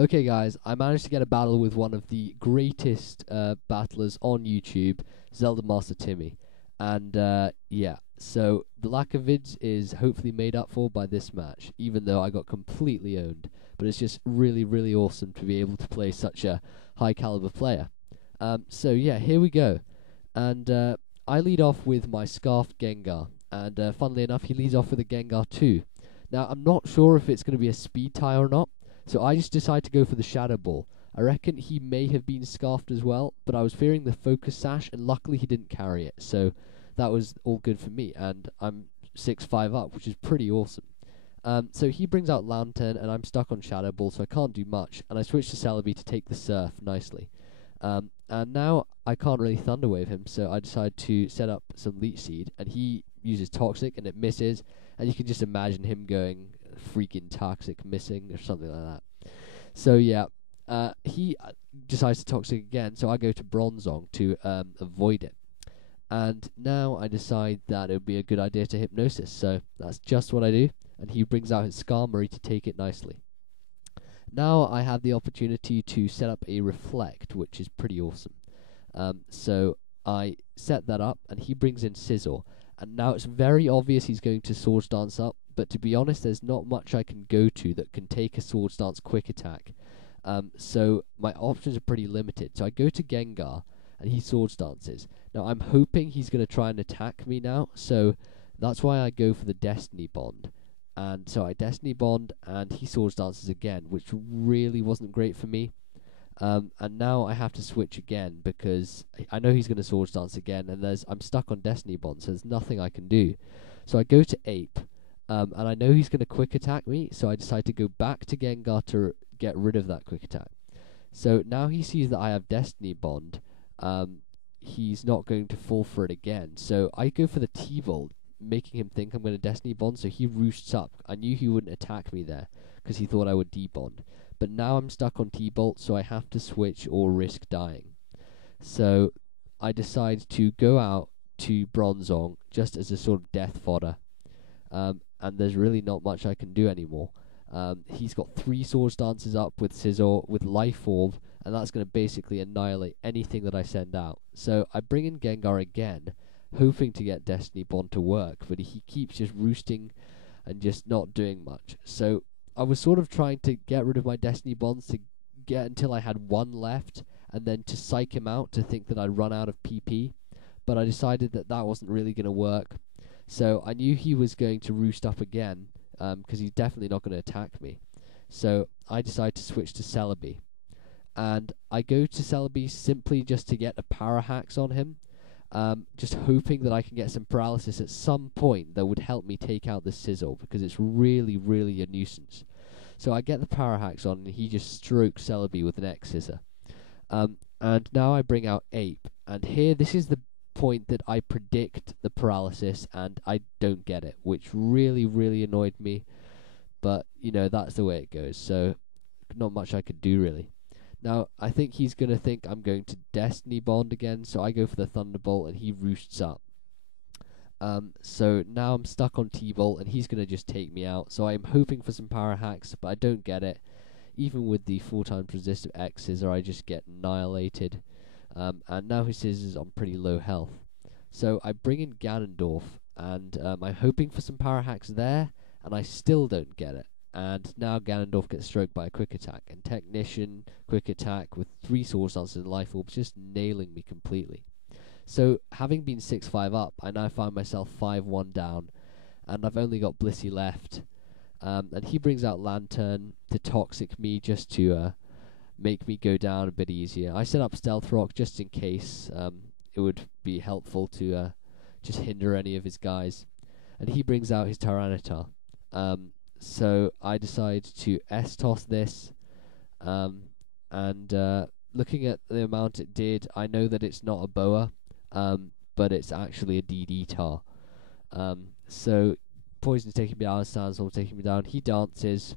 Okay, guys, I managed to get a battle with one of the greatest battlers on YouTube, Zeldamastertimmy. And yeah, so the lack of vids is hopefully made up for by this match, even though I got completely owned. But it's just really, really awesome to be able to play such a high caliber player. So yeah, here we go. And I lead off with my Scarfed Gengar. And funnily enough, he leads off with a Gengar too. Now, I'm not sure if it's going to be a speed tie or not, so I just decided to go for the Shadow Ball. I reckon he may have been scarfed as well, but I was fearing the Focus Sash, and luckily he didn't carry it, so that was all good for me, and I'm 6-5 up, which is pretty awesome. So he brings out Lantern, and I'm stuck on Shadow Ball, so I can't do much, and I switch to Celebi to take the Surf nicely. And now I can't really Thunder Wave him, so I decide to set up some Leech Seed, and he uses Toxic, and it misses, and you can just imagine him going freaking Toxic missing or something like that. So yeah, he decides to Toxic again, so I go to Bronzong to avoid it. And now I decide that it would be a good idea to Hypnosis, so that's just what I do, and he brings out his Skarmory to take it nicely. Now I have the opportunity to set up a Reflect, which is pretty awesome. So I set that up, and he brings in Scizor. And now it's very obvious he's going to Swords Dance up, but to be honest, there's not much I can go to that can take a Swords Dance quick attack. So my options are pretty limited. So I go to Gengar, and he Swords Dances. Now I'm hoping he's going to try and attack me now, so that's why I go for the Destiny Bond. And so I Destiny Bond, and he Swords Dances again, which really wasn't great for me. And now I have to switch again because I know he's going to Swords Dance again, and I'm stuck on Destiny Bond, so there's nothing I can do. So I go to Ape, and I know he's going to Quick Attack me, so I decide to go back to Gengar to get rid of that Quick Attack. So now he sees that I have Destiny Bond, he's not going to fall for it again. So I go for the T-Bolt, making him think I'm going to Destiny Bond, so he roosts up. I knew he wouldn't attack me there, because he thought I would D-Bond. But now I'm stuck on T-Bolt, so I have to switch or risk dying. So I decide to go out to Bronzong just as a sort of death fodder. And there's really not much I can do anymore. He's got 3 Swords Dances up with Scizor, with Life Orb, and that's going to basically annihilate anything that I send out. So I bring in Gengar again, hoping to get Destiny Bond to work, but he keeps just roosting and just not doing much. So I was sort of trying to get rid of my Destiny Bonds to get until I had 1 left, and then to psych him out to think that I'd run out of PP, but I decided that that wasn't really going to work. So I knew he was going to roost up again, because he's definitely not going to attack me. So I decided to switch to Celebi. And I go to Celebi simply just to get a Parahax on him, just hoping that I can get some paralysis at some point that would help me take out the Scizor, because it's really, really a nuisance. So I get the Parahax on, and he just strokes Celebi with an X-Scissor. And now I bring out Ape, and here, this is the point that I predict the paralysis, and I don't get it, which really, really annoyed me. But, you know, that's the way it goes, so not much I could do, really. Now, I think he's going to think I'm going to Destiny Bond again, so I go for the Thunderbolt, and he roosts up. So now I'm stuck on T-Bolt, and he's going to just take me out. So I'm hoping for some power hacks, but I don't get it. Even with the 4x resistive X Scizor, I just get annihilated. And now his Scizor's on pretty low health. So I bring in Ganondorf, and I'm hoping for some power hacks there, and I still don't get it. And now Ganondorf gets stroked by a Quick Attack, and Technician, Quick Attack with 3 Swords Dances and Life Orbs just nailing me completely. So, having been 6-5 up, I now find myself 5-1 down, and I've only got Blissey left. And he brings out Lantern to Toxic me just to make me go down a bit easier. I set up Stealth Rock just in case it would be helpful to just hinder any of his guys. And he brings out his Tyranitar. So I decide to S-Toss this, and looking at the amount it did, I know that it's not a Boa, but it's actually a DD Tar. So Poison's taking me down, Sandstorm's taking me down, he dances,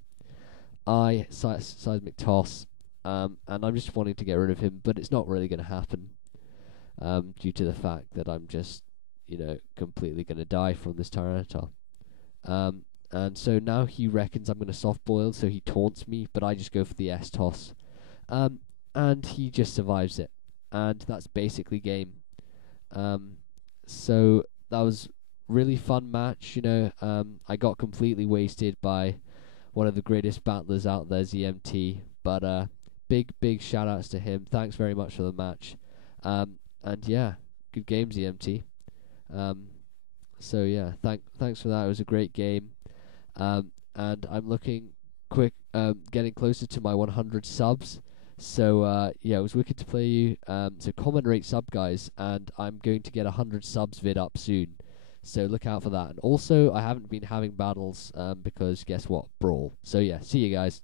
I Seismic Toss, and I'm just wanting to get rid of him, but it's not really going to happen, due to the fact that I'm just, completely going to die from this Tyranitar. And so now he reckons I'm going to soft boil, so he taunts me, but I just go for the S-toss. And he just survives it. And that's basically game. So that was really fun match, I got completely wasted by one of the greatest battlers out there, ZMT. But big shout outs to him. Thanks very much for the match. And yeah, good game, ZMT. So yeah, thanks for that. It was a great game. And I'm looking getting closer to my 100 subs. So yeah, it was wicked to play you. So comment, rate, sub, guys, and I'm going to get 100 subs vid up soon. So look out for that. And also, I haven't been having battles because guess what? Brawl. So yeah, see you guys.